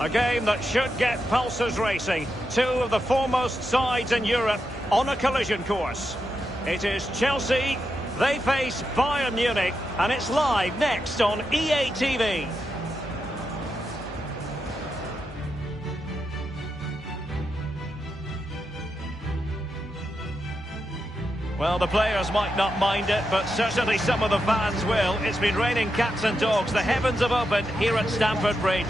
A game that should get pulses racing. Two of the foremost sides in Europe on a collision course. It is Chelsea, they face Bayern Munich, and it's live next on EA TV. Well, the players might not mind it, but certainly some of the fans will. It's been raining cats and dogs. The heavens have opened here at Stamford Bridge.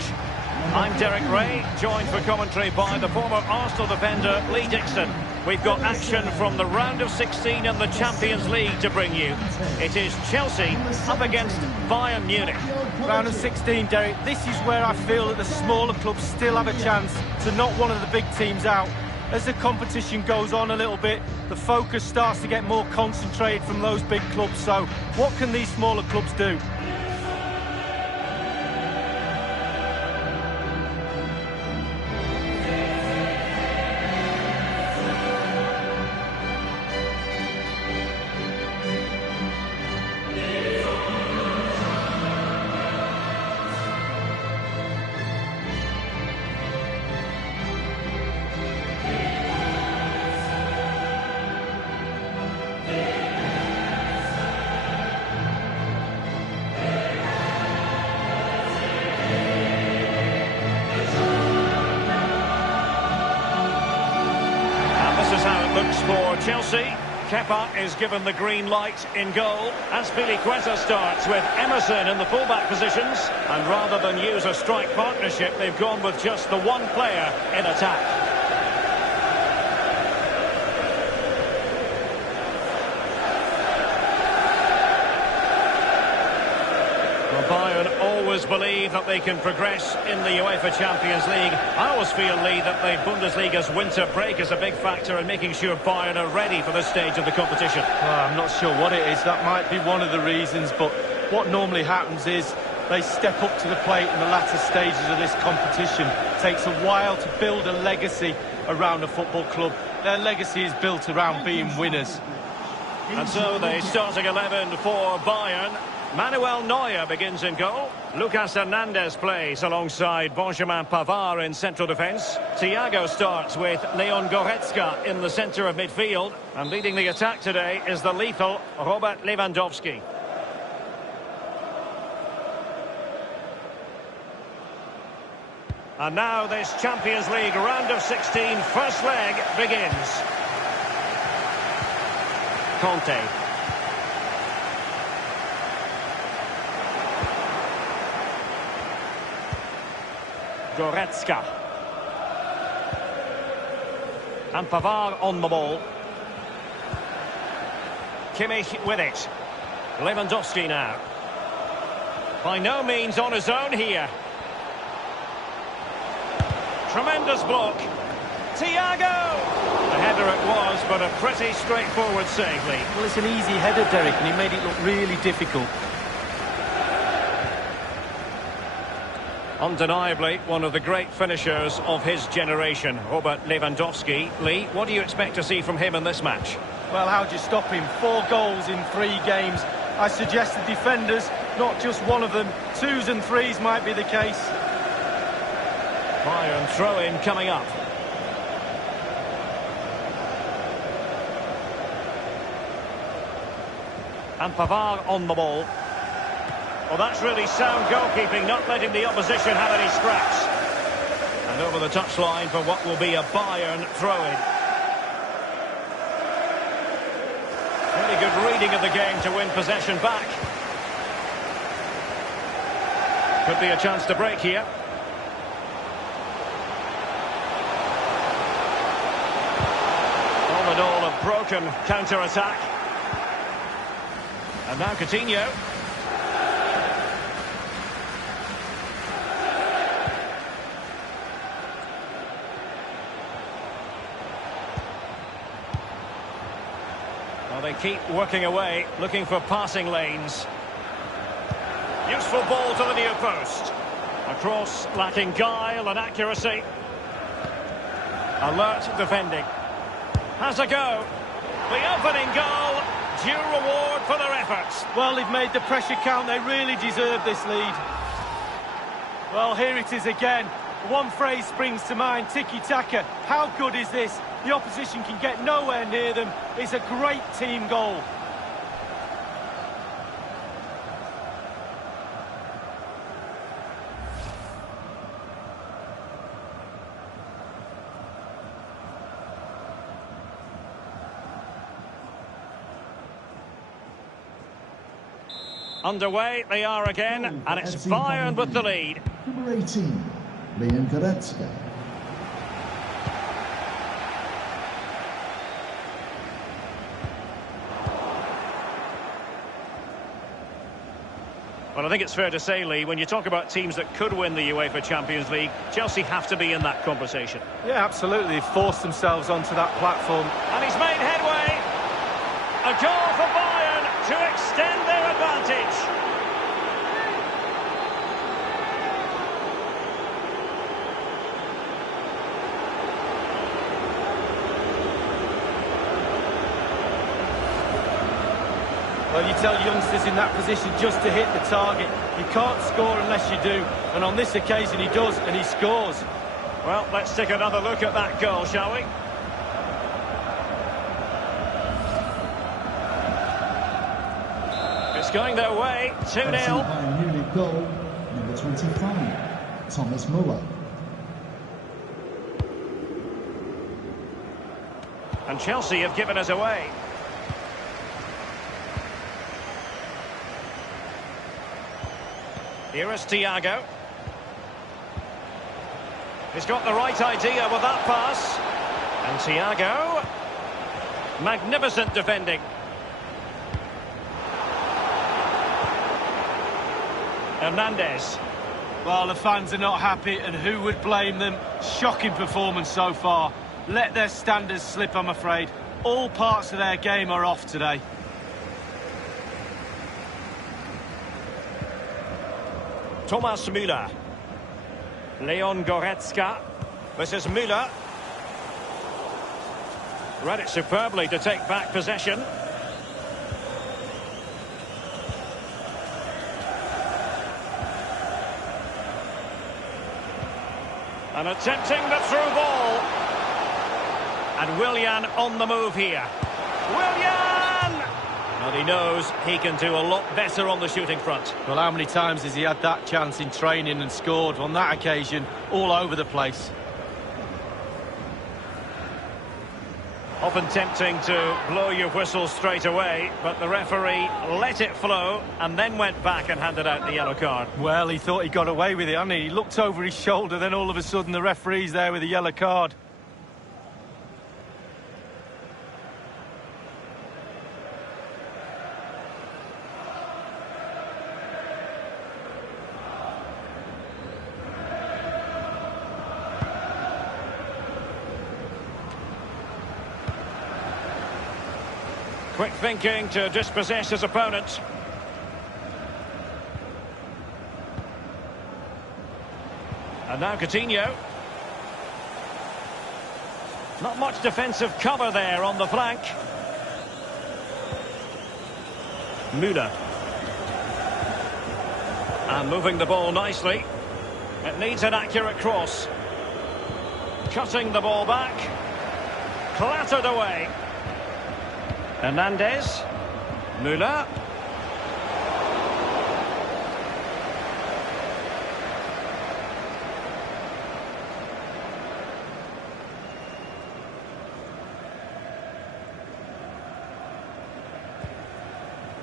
I'm Derek Ray, joined for commentary by the former Arsenal defender Lee Dixon. We've got action from the round of 16 in the Champions League to bring you. It is Chelsea up against Bayern Munich. Round of 16, Derek. This is where I feel that the smaller clubs still have a chance to knock one of the big teams out. As the competition goes on a little bit, the focus starts to get more concentrated from those big clubs. So, what can these smaller clubs do? For Chelsea, Kepa is given the green light in goal. Azpilicueta starts with Emerson in the fullback positions. And rather than use a strike partnership, they've gone with just the one player in attack. Bayern always believe that they can progress in the UEFA Champions League. I always feel, Lee, that the Bundesliga's winter break is a big factor in making sure Bayern are ready for this stage of the competition. Well, I'm not sure what it is. That might be one of the reasons, but what normally happens is they step up to the plate in the latter stages of this competition. It takes a while to build a legacy around a football club. Their legacy is built around being winners. And so the starting 11 for Bayern. Manuel Neuer begins in goal. Lucas Hernandez plays alongside Benjamin Pavard in central defence. Thiago starts with Leon Goretzka in the centre of midfield. And leading the attack today is the lethal Robert Lewandowski. And now this Champions League round of 16 first leg begins. Conte. Goretzka. And Pavard on the ball. Kimmich with it. Lewandowski now. By no means on his own here. Tremendous block. Thiago! The header it was, but a pretty straightforward save, Lee. Well, it's an easy header, Derek, and he made it look really difficult. Undeniably, one of the great finishers of his generation, Robert Lewandowski. Lee, what do you expect to see from him in this match? Well, how do you stop him? 4 goals in 3 games. I suggest the defenders, not just one of them, 2s and 3s might be the case. Bayern throw-in coming up. And Pavard on the ball. Well, that's really sound goalkeeping, not letting the opposition have any scraps. And over the touchline for what will be a Bayern throw-in. Really good reading of the game to win possession back. Could be a chance to break here. All in all, a broken counter-attack. And now Coutinho. Well, they keep working away, looking for passing lanes. Useful ball to the near post. A cross lacking guile and accuracy. Alert defending. Has a go. The opening goal. Due reward for their efforts. Well, they've made the pressure count. They really deserve this lead. Well, here it is again. One phrase springs to mind, tiki-taka. How good is this? The opposition can get nowhere near them. It's a great team goal. Underway they are again, and it's Bayern with the lead. Number 18, Willian. Well, I think it's fair to say, Lee, when you talk about teams that could win the UEFA Champions League, Chelsea have to be in that conversation. Yeah, absolutely. They've forced themselves onto that platform. And he's made headway. A goal for Bayern to extend their advantage. Well, you tell youngsters in that position just to hit the target. You can't score unless you do. And on this occasion he does, and he scores. Well, let's take another look at that goal, shall we? It's going their way, 2-0. Bayern Munich goal, number 25, Thomas Müller. And Chelsea have given us away. Here is Thiago. He's got the right idea with that pass. And Thiago. Magnificent defending. Hernandez. Well, the fans are not happy, and who would blame them? Shocking performance so far. Let their standards slip, I'm afraid. All parts of their game are off today. Thomas Müller. Leon Goretzka. This is Müller. Read it superbly to take back possession. And attempting the through ball. And Willian on the move here. Willian! And he knows he can do a lot better on the shooting front. Well, how many times has he had that chance in training and scored? On that occasion, all over the place. Often tempting to blow your whistle straight away, but the referee let it flow and then went back and handed out the yellow card. Well, he thought he got away with it, hadn't he? He looked over his shoulder, then all of a sudden the referee's there with a yellow card. Quick thinking to dispossess his opponent. And now Coutinho. Not much defensive cover there on the flank. Müller. And moving the ball nicely. It needs an accurate cross. Cutting the ball back. Clattered away. Hernandez. Müller.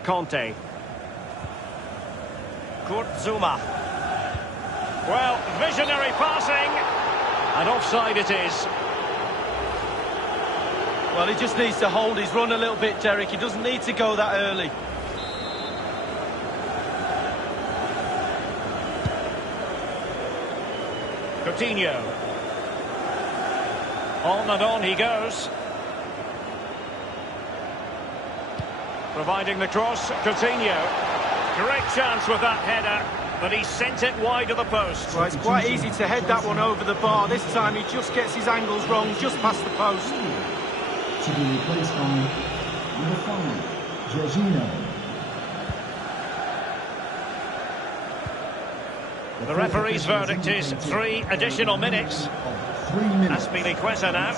Conte. Kurt Zouma. Well, visionary passing. And offside it is. Well, he just needs to hold his run a little bit, Derek. He doesn't need to go that early. Coutinho. On and on he goes. Providing the cross, Coutinho. Great chance with that header, but he sent it wide of the post. Well, it's quite easy to head that one over the bar. This time he just gets his angles wrong, just past the post. To be replaced by number 5, Jorginho. The referee's verdict is 3 additional minutes. 3 minutes. Aspilicueta now.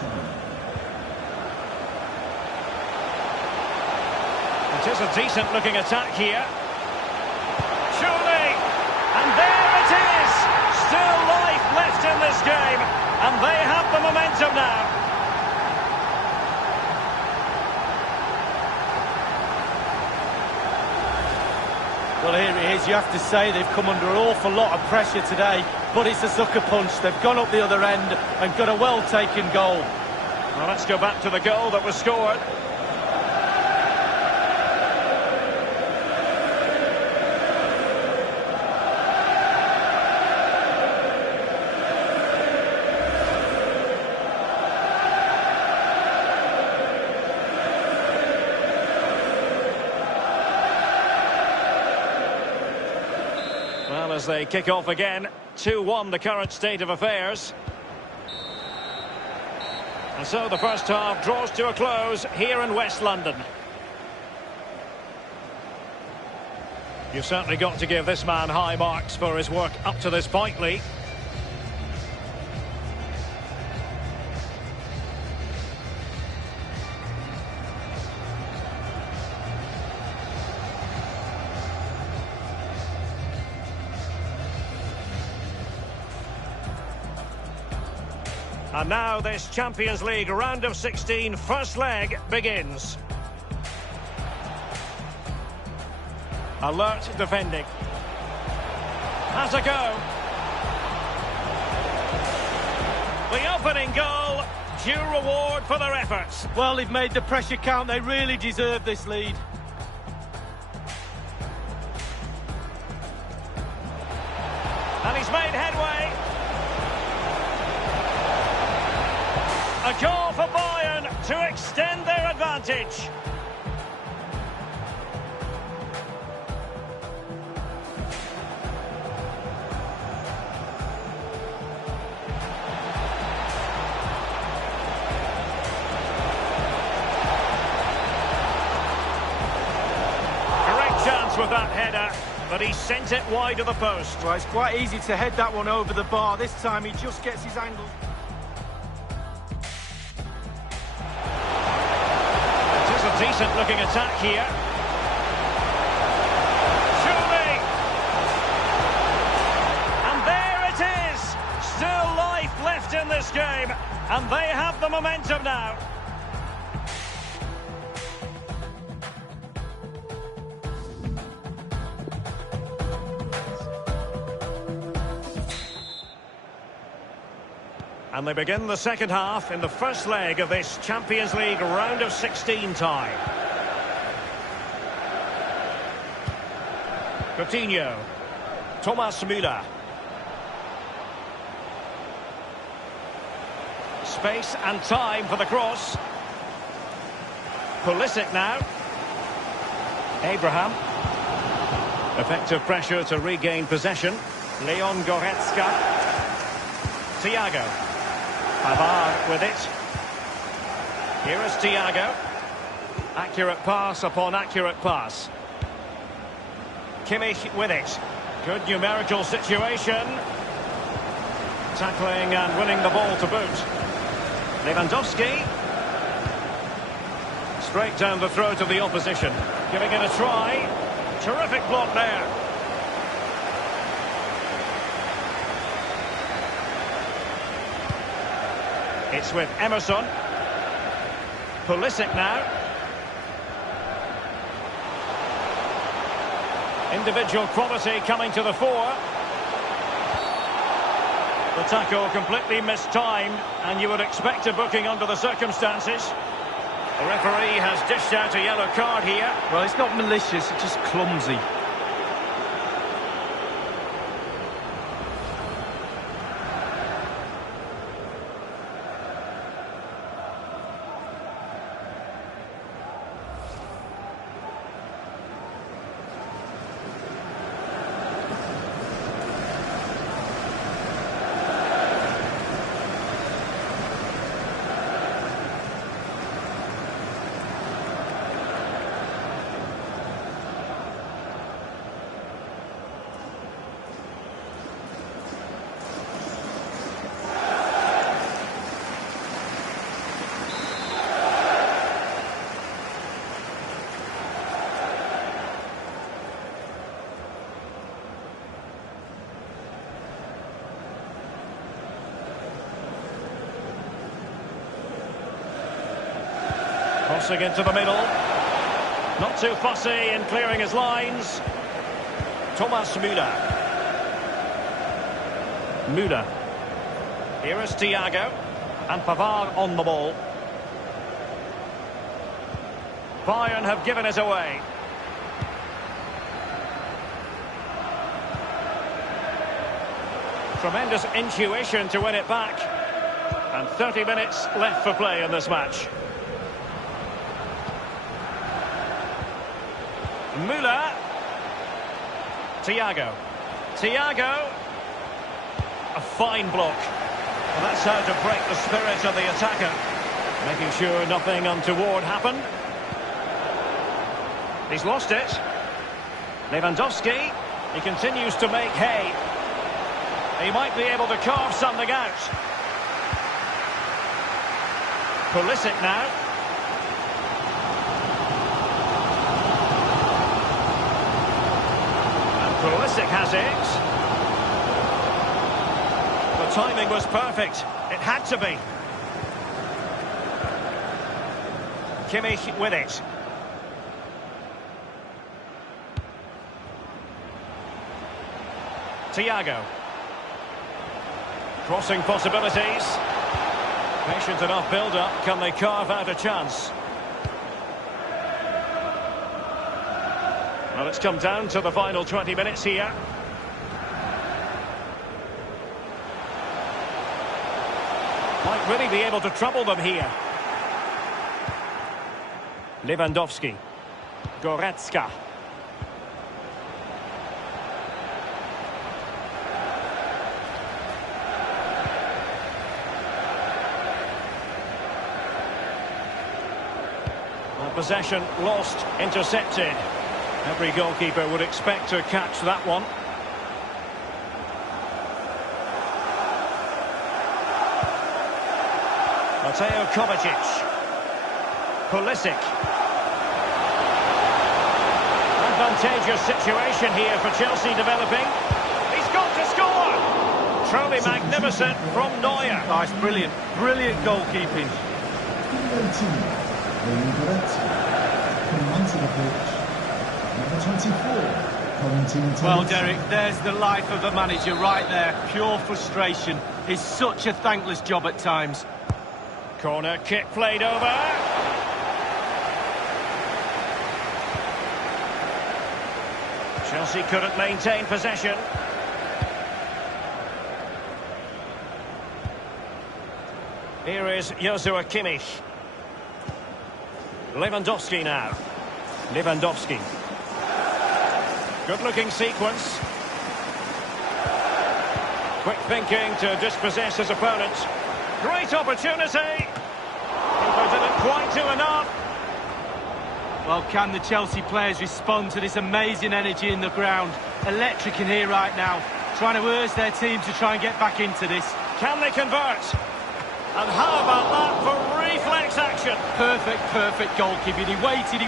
It is a decent-looking attack here. Surely! And there it is! Still life left in this game, and they have the momentum now. Well, here it is. You have to say they've come under an awful lot of pressure today, but it's a sucker punch. They've gone up the other end and got a well-taken goal. Well, let's go back to the goal that was scored. Well, as they kick off again, 2-1 the current state of affairs. And so the first half draws to a close here in West London. You've certainly got to give this man high marks for his work up to this point, Lee. And now this Champions League round of 16 first leg begins. Alert defending. Has a go. The opening goal, due reward for their efforts. Well, they've made the pressure count. They really deserve this lead. And he's made headway. A goal for Bayern to extend their advantage. Great chance with that header, but he sent it wide of the post. Well, it's quite easy to head that one over the bar. This time he just gets his angle. Decent looking attack here. Surely! And there it is! Still life left in this game, and they have the momentum now. And they begin the second half in the first leg of this Champions League round of 16 tie. Coutinho. Thomas Müller. Space and time for the cross. Pulisic now. Abraham. Effective pressure to regain possession. Leon Goretzka. Thiago. Pavard with it. Here is Thiago. Accurate pass upon accurate pass. Kimmich with it. Good numerical situation. Tackling and winning the ball to boot. Lewandowski. Straight down the throat of the opposition. Giving it a try. Terrific block there. It's with Emerson. Pulisic now. Individual quality coming to the fore. The tackle completely mistimed, and you would expect a booking under the circumstances. The referee has dished out a yellow card here. Well, it's not malicious, it's just clumsy. Crossing into the middle. Not too fussy in clearing his lines. Thomas Müller. Müller. Here is Thiago. And Pavard on the ball. Bayern have given it away. Tremendous intuition to win it back. And 30 minutes left for play in this match. Müller. Thiago. Thiago. A fine block. And that's how to break the spirit of the attacker. Making sure nothing untoward happened. He's lost it. Lewandowski. He continues to make hay. He might be able to carve something out. Pulisic now. And Pulisic has it. The timing was perfect. It had to be. Kimmich with it. Thiago. Crossing possibilities. Patient enough build-up. Can they carve out a chance? Well, it's come down to the final 20 minutes here. Might really be able to trouble them here. Lewandowski. Goretzka. Possession lost, intercepted. Every goalkeeper would expect to catch that one. Mateo Kovacic. Pulisic. Advantageous situation here for Chelsea developing. He's got to score! Truly magnificent from Neuer. Oh, it's brilliant. Brilliant goalkeeping. Willian coming onto the pitch. Number 24, commenting. Well, Derek, there's the life of the manager right there. Pure frustration. It's such a thankless job at times. Corner kick played over. Chelsea couldn't maintain possession. Here is Joshua Kimmich. Lewandowski now. Lewandowski. Good-looking sequence. Quick thinking to dispossess his opponent. Great opportunity. Keeper didn't quite do enough. Well, can the Chelsea players respond to this amazing energy in the ground? Electric in here right now. Trying to urge their team to try and get back into this. Can they convert? And how about that for reflex action? Perfect goalkeeping. He waited,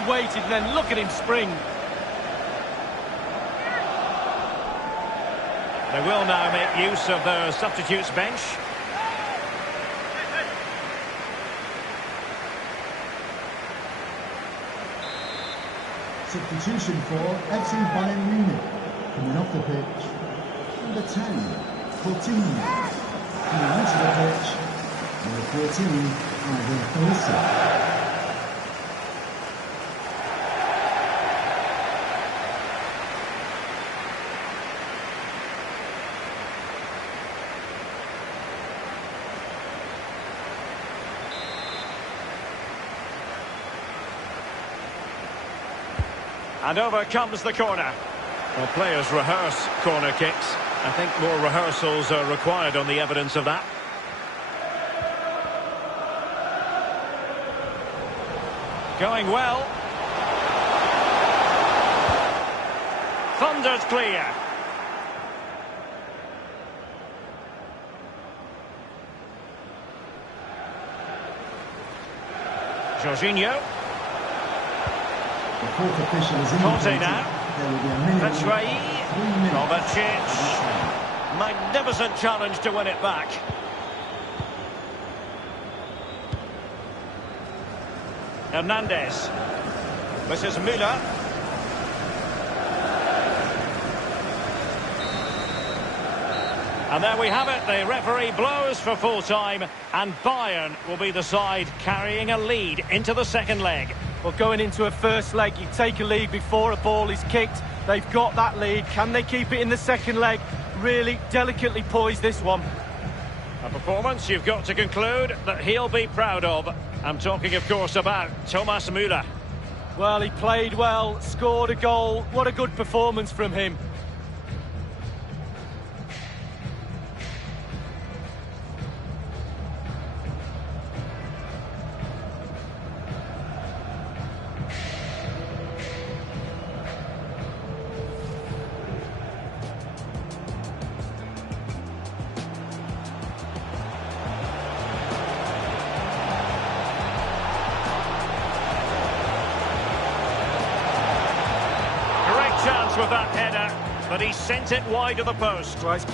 and then look at him spring. They will now make use of their substitutes bench. Substitution for FC Bayern Munich. Coming off the pitch, number 10, 14. Coming onto the pitch, number 14, Ivan Pulisic. And over comes the corner. Well, players rehearse corner kicks. I think more rehearsals are required on the evidence of that. Going well. Thundered clear. Jorginho. The fourth official is Conte indicated now. there will be a minimum Batshuayi. 3 minutes. Kovacic. Magnificent challenge to win it back. Hernandez. This is Müller. And there we have it. The referee blows for full time, and Bayern will be the side carrying a lead into the second leg. Well, going into a first leg, you take a lead before a ball is kicked. They've got that lead. Can they keep it in the second leg? Really delicately poised, this one. A performance you've got to conclude that he'll be proud of. I'm talking, of course, about Thomas Müller. Well, he played well, scored a goal. What a good performance from him. Chance with that header, but he sent it wide of the post. Right.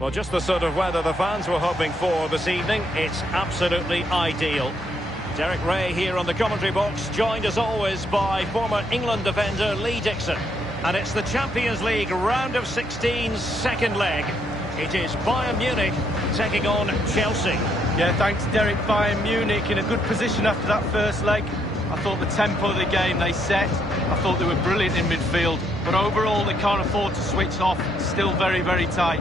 Well, just the sort of weather the fans were hoping for this evening. It's absolutely ideal. Derek Ray here on the commentary box, joined as always by former England defender Lee Dixon. And it's the Champions League round of 16's second leg. It is Bayern Munich taking on Chelsea. Yeah, thanks, Derek. Bayern Munich in a good position after that first leg. I thought the tempo of the game they set, I thought they were brilliant in midfield. But overall, they can't afford to switch off. Still very, very tight.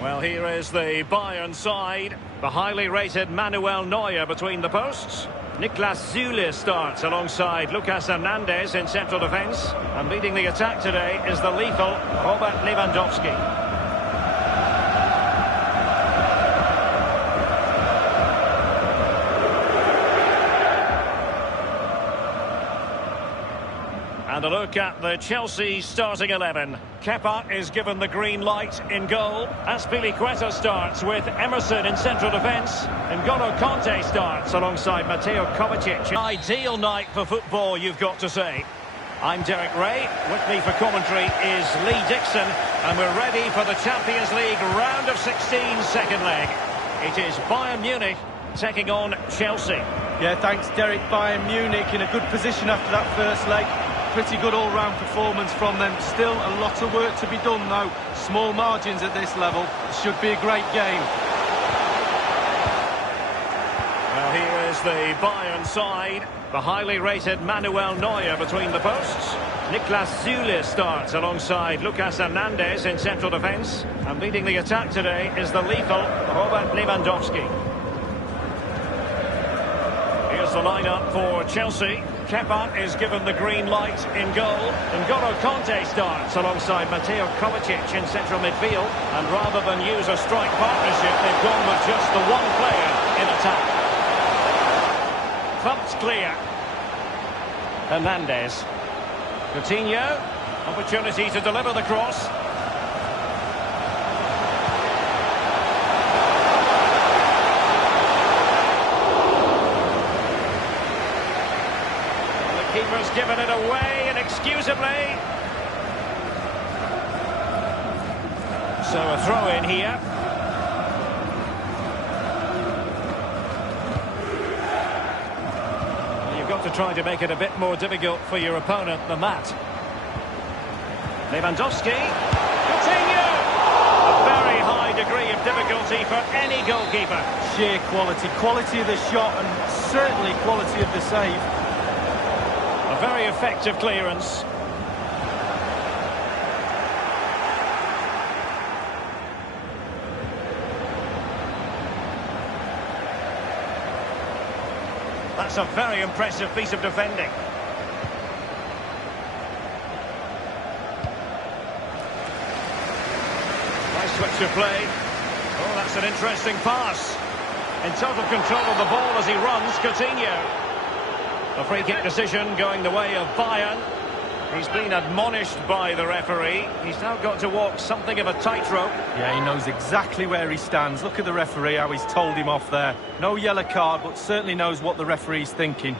Well, here is the Bayern side. The highly rated Manuel Neuer between the posts. Niklas Süle starts alongside Lucas Hernandez in central defence. And leading the attack today is the lethal Robert Lewandowski. And a look at the Chelsea starting 11. Kepa is given the green light in goal. Azpilicueta starts with Emerson in central defence. N'Golo Kanté starts alongside Mateo Kovacic. Ideal night for football, you've got to say. I'm Derek Ray. With me for commentary is Lee Dixon. And we're ready for the Champions League round of 16 second leg. It is Bayern Munich taking on Chelsea. Yeah, thanks, Derek. Bayern Munich in a good position after that first leg. Pretty good all-round performance from them. Still a lot of work to be done, though. Small margins at this level. It should be a great game. Well, here is the Bayern side. The highly rated Manuel Neuer between the posts. Niklas Süle starts alongside Lucas Hernandez in central defence. And leading the attack today is the lethal Robert Lewandowski. Here's the lineup for Chelsea. Kepa is given the green light in goal. N'Golo Kanté starts alongside Mateo Kovacic in central midfield. And rather than use a strike partnership, they've gone with just the one player in attack. Thumped clear. Hernandez. Coutinho. Opportunity to deliver the cross. Keeper's given it away inexcusably. So a throw in here. Well, you've got to try to make it a bit more difficult for your opponent than that. Lewandowski. Coutinho! A very high degree of difficulty for any goalkeeper. Sheer quality. Quality of the shot and certainly quality of the save. A very effective clearance. That's a very impressive piece of defending. Nice switch of play. Oh, that's an interesting pass. In total control of the ball as he runs, Coutinho. A free kick decision going the way of Bayern. He's been admonished by the referee. He's now got to walk something of a tightrope. Yeah, he knows exactly where he stands. Look at the referee, how he's told him off there. No yellow card, but certainly knows what the referee's thinking.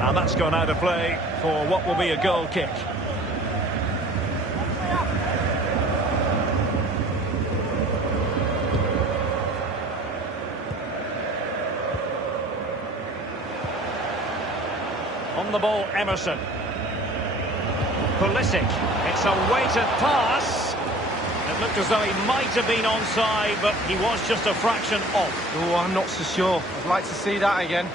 And that's gone out of play for what will be a goal kick. On the ball, Emerson. Pulisic. It's a weighted pass. It looked as though he might have been onside, but he was just a fraction off. Oh, I'm not so sure. I'd like to see that again.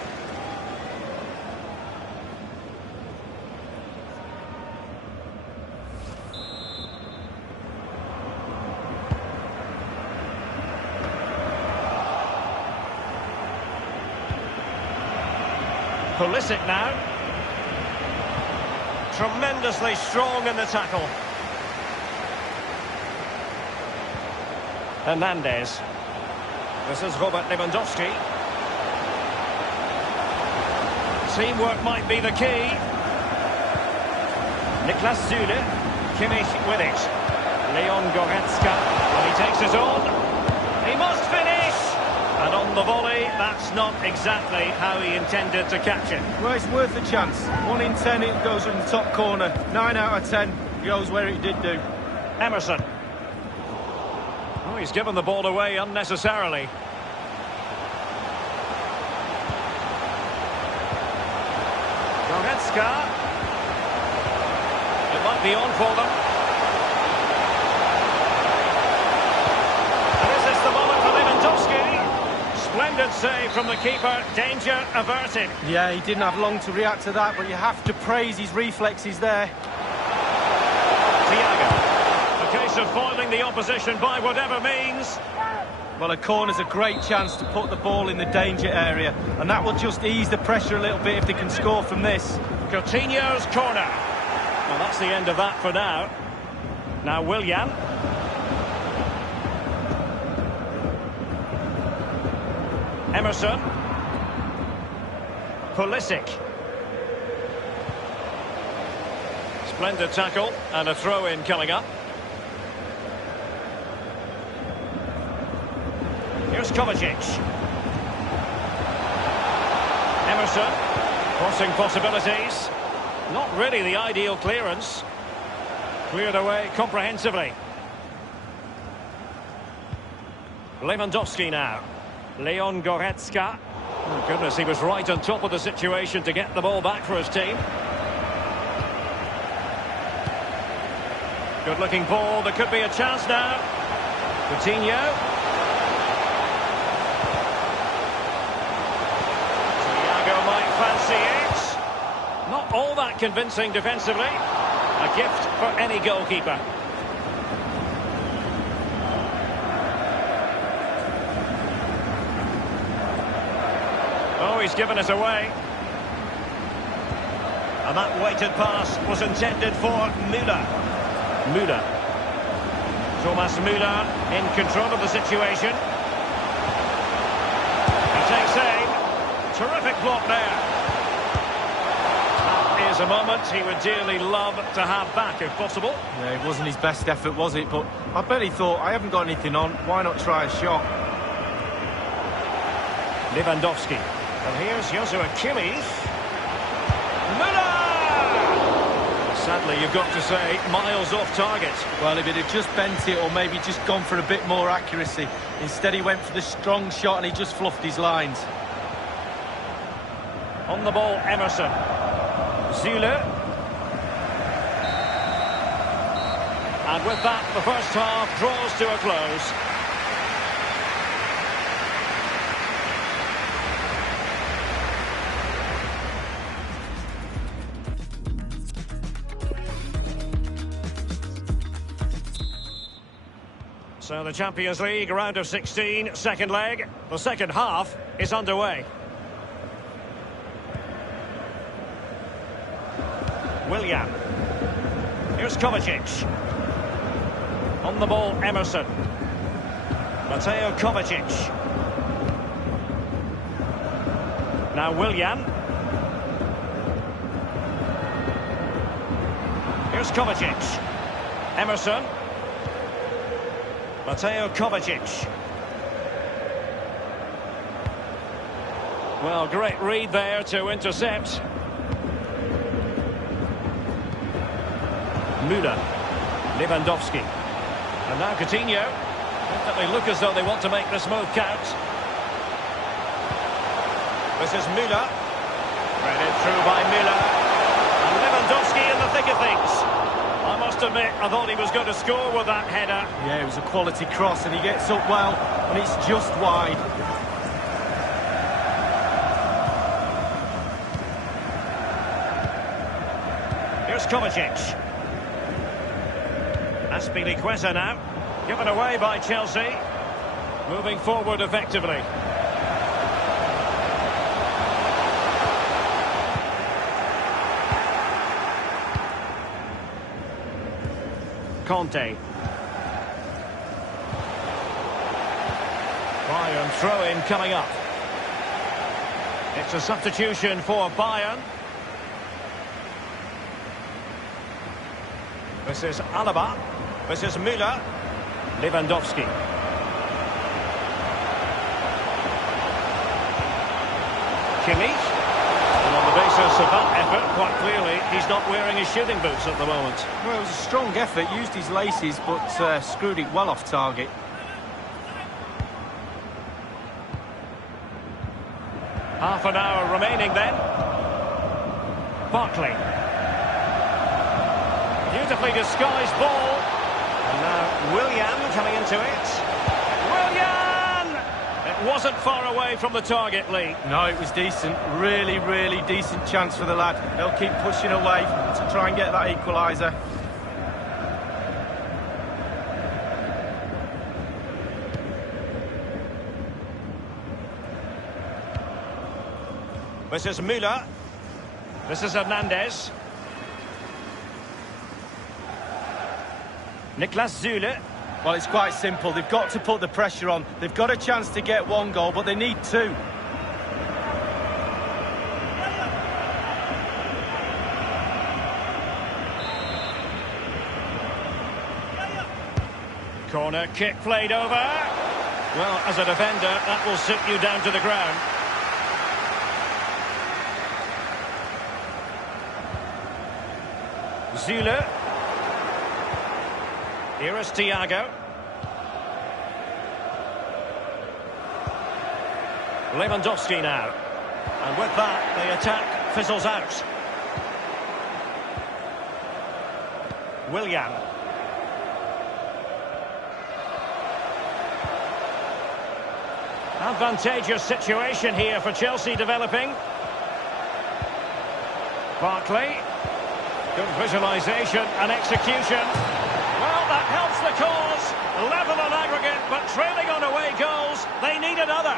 Pulisic now. Tremendously strong in the tackle. Hernandez. This is Robert Lewandowski. Teamwork might be the key. Niklas Süle. Kimmich with it. Leon Goretzka. And he takes it on. He must finish. And on the volley, that's not exactly how he intended to catch it. Well, it's worth a chance. 1 in 10, it goes in the top corner. 9 out of 10 goes where it did do. Emerson. Oh, he's given the ball away unnecessarily. Goretzka. It might be on for them. And is this the moment for Lewandowski? save from the keeper. Danger averted. Yeah, he didn't have long to react to that, but you have to praise his reflexes there. Thiago. A case of foiling the opposition by whatever means. Well, a corner's a great chance to put the ball in the danger area, and that will just ease the pressure a little bit if they can score from this. Coutinho's corner. Well, that's the end of that for now. Now Willian. Emerson. Pulisic. Splendid tackle and a throw-in coming up. Here's Kovacic. Emerson. Crossing possibilities. Not really the ideal clearance. Cleared away comprehensively. Lewandowski now. Leon Goretzka. Oh, goodness, he was right on top of the situation to get the ball back for his team. Good looking ball. There could be a chance now. Coutinho. Thiago might fancy it. Not all that convincing defensively. A gift for any goalkeeper. Oh, he's given it away. And that weighted pass was intended for Müller. Müller. Thomas Müller in control of the situation. He takes aim. Terrific block there. That is a moment he would dearly love to have back if possible. Yeah, it wasn't his best effort, was it? But I bet he thought, I haven't got anything on, why not try a shot? Lewandowski. And here's Joshua Kimmich. Müller! Sadly, you've got to say, miles off target. Well, if it had just bent it or maybe just gone for a bit more accuracy. Instead, he went for the strong shot and he just fluffed his lines. On the ball, Emerson. Zule. And with that, the first half draws to a close. So the Champions League round of 16, second leg. The second half is underway. Willian. Here's Kovacic. On the ball, Emerson. Mateo Kovacic. Now Willian. Here's Kovacic. Emerson. Mateo Kovacic. Well, great read there to intercept. Müller. Lewandowski. And now Coutinho. Definitely look as though they want to make this move count. This is Müller. Threaded through by Müller. And Lewandowski in the thick of things. I must admit, I thought he was going to score with that header. Yeah, it was a quality cross and he gets up well, and it's just wide. Here's Kovacic. Azpilicueta now. Given away by Chelsea. Moving forward effectively. Conte. Bayern throw-in coming up. It's a substitution for Bayern. This is Alaba. This is Müller. Lewandowski. Kimmich. And on the basis of that effort, quite clearly, he's not wearing his shooting boots at the moment. Well, it was a strong effort, used his laces, but screwed it well off target. Half an hour remaining then. Barkley. Beautifully disguised ball. And now Willian coming into it. Willian! It wasn't far away from the target, Lee. No, it was decent. Really, really decent chance for the lad. They'll keep pushing away to try and get that equaliser. This is Müller. This is Hernandez. Niklas Süle. Well, it's quite simple. They've got to put the pressure on. They've got a chance to get one goal, but they need two. Corner kick played over. Well, as a defender, that will suit you down to the ground. Süle. Here is Thiago. Lewandowski now. And with that, the attack fizzles out. Willian. Advantageous situation here for Chelsea developing. Barkley. Good visualisation and execution. Well, that helps the cause. Level on aggregate, but trailing on away goals. They need another.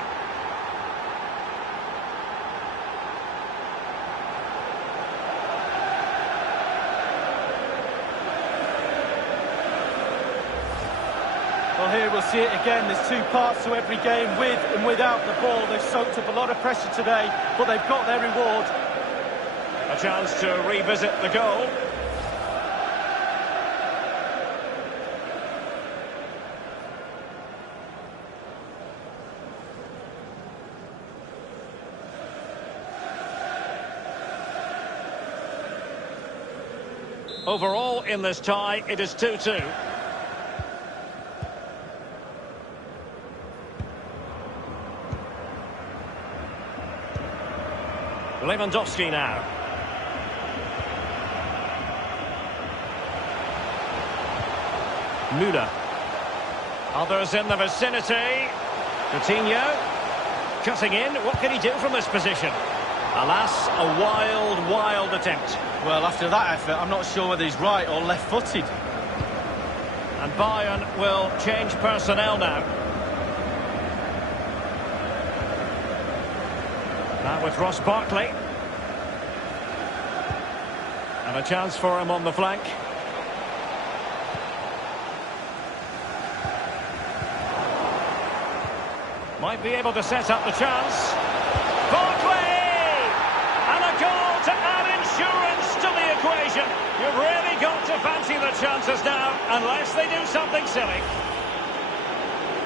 Well, here we'll see it again. There's two parts to every game, with and without the ball. They've soaked up a lot of pressure today, but they've got their reward. A chance to revisit the goal. Overall, in this tie, it is 2-2. Lewandowski now. Müller. Others in the vicinity. Coutinho. Cutting in. What can he do from this position? Alas, a wild, wild attempt. Well, after that effort, I'm not sure whether he's right or left-footed. And Bayern will change personnel now. Now with Ross Barkley. And a chance for him on the flank. Might be able to set up the chance. Barkley! And a goal to add insurance to the equation. You've really got to fancy the chances now, unless they do something silly.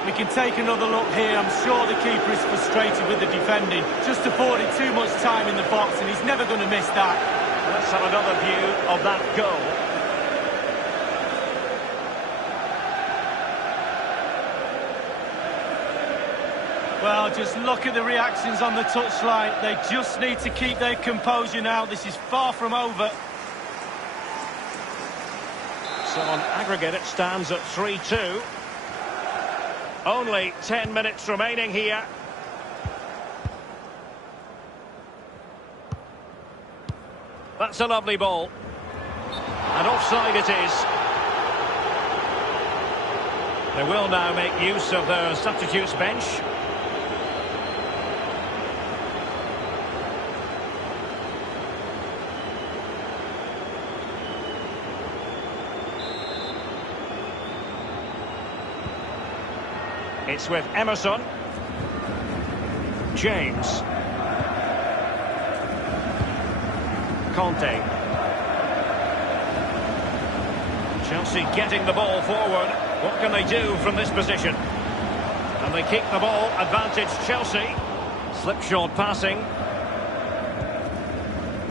We can take another look here. I'm sure the keeper is frustrated with the defending. Just afforded too much time in the box, and he's never going to miss that. Let's have another view of that goal. Well, just look at the reactions on the touchline. They just need to keep their composure now. This is far from over. So on aggregate, it stands at 3-2. Only 10 minutes remaining here. That's a lovely ball. And offside it is. They will now make use of their substitutes bench. It's with Emerson. James. Conte. Chelsea getting the ball forward. What can they do from this position? And they keep the ball. Advantage Chelsea. Slipshod passing.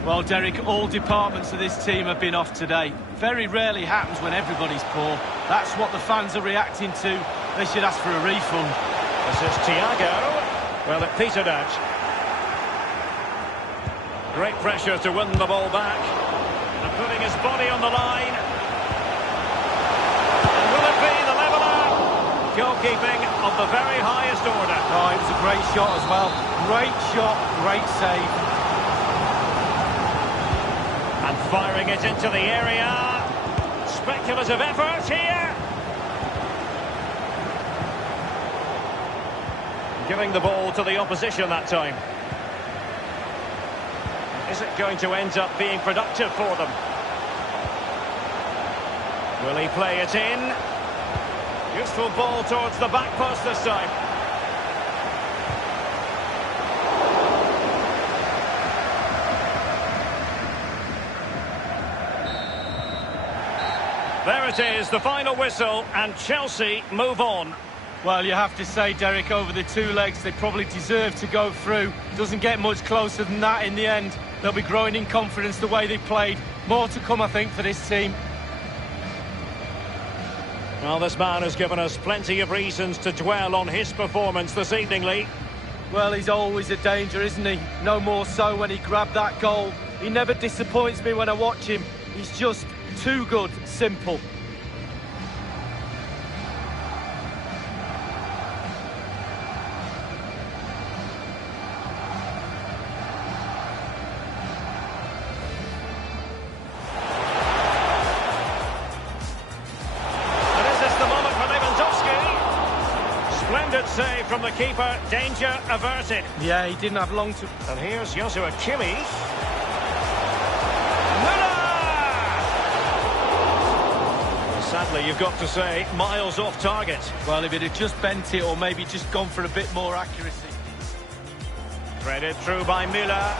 Well, Derek, all departments of this team have been off today. Very rarely happens when everybody's poor. That's what the fans are reacting to. They should ask for a refund. This is Thiago. Well, it petered out. Great pressure to win the ball back. And putting his body on the line. And will it be the leveller? Goalkeeping of the very highest order. Oh, it was a great shot as well. Great shot, great save. And firing it into the area. Speculative effort here. Giving the ball to the opposition that time. Is it going to end up being productive for them? Will he play it in? Useful ball towards the back post this time. There it is, the final whistle, and Chelsea move on. Well, you have to say, Derek, over the two legs, they probably deserve to go through. Doesn't get much closer than that in the end. They'll be growing in confidence the way they played. More to come, I think, for this team. Well, this man has given us plenty of reasons to dwell on his performance this evening, Lee. Well, he's always a danger, isn't he? No more so when he grabbed that goal. He never disappoints me when I watch him. He's just too good, simple. Save from the keeper, danger averted. Yeah, he didn't have long to... And here's Joshua Kimmich. Müller! Sadly, you've got to say, miles off target. Well, if it had just bent it or maybe just gone for a bit more accuracy. Threaded through by Müller.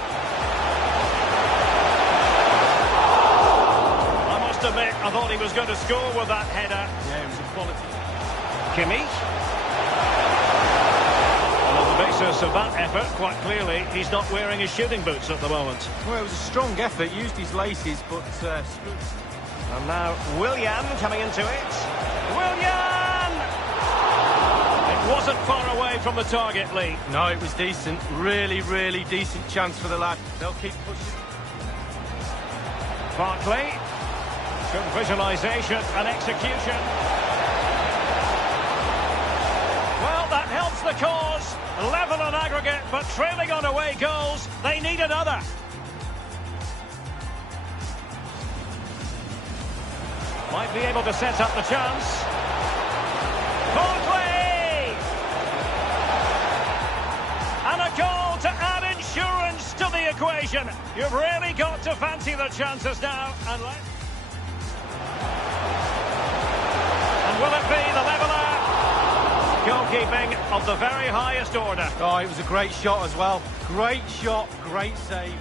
I must admit, I thought he was going to score with that header. Yeah, it was a quality. Kimmich. Basis of that effort, quite clearly, he's not wearing his shooting boots at the moment. Well, it was a strong effort, used his laces, but... And now Willian coming into it. Willian! It wasn't far away from the target, Lee. No, it was decent. Really, really decent chance for the lad. They'll keep pushing. Barkley. Good visualisation and execution. Well, that helps the cause. Level on aggregate, but trailing on away goals. They need another. Might be able to set up the chance. Barkley! And a goal to add insurance to the equation. You've really got to fancy the chances now. And will it be the leveller? Goalkeeping of the very highest order. Oh, it was a great shot as well. Great shot, great save.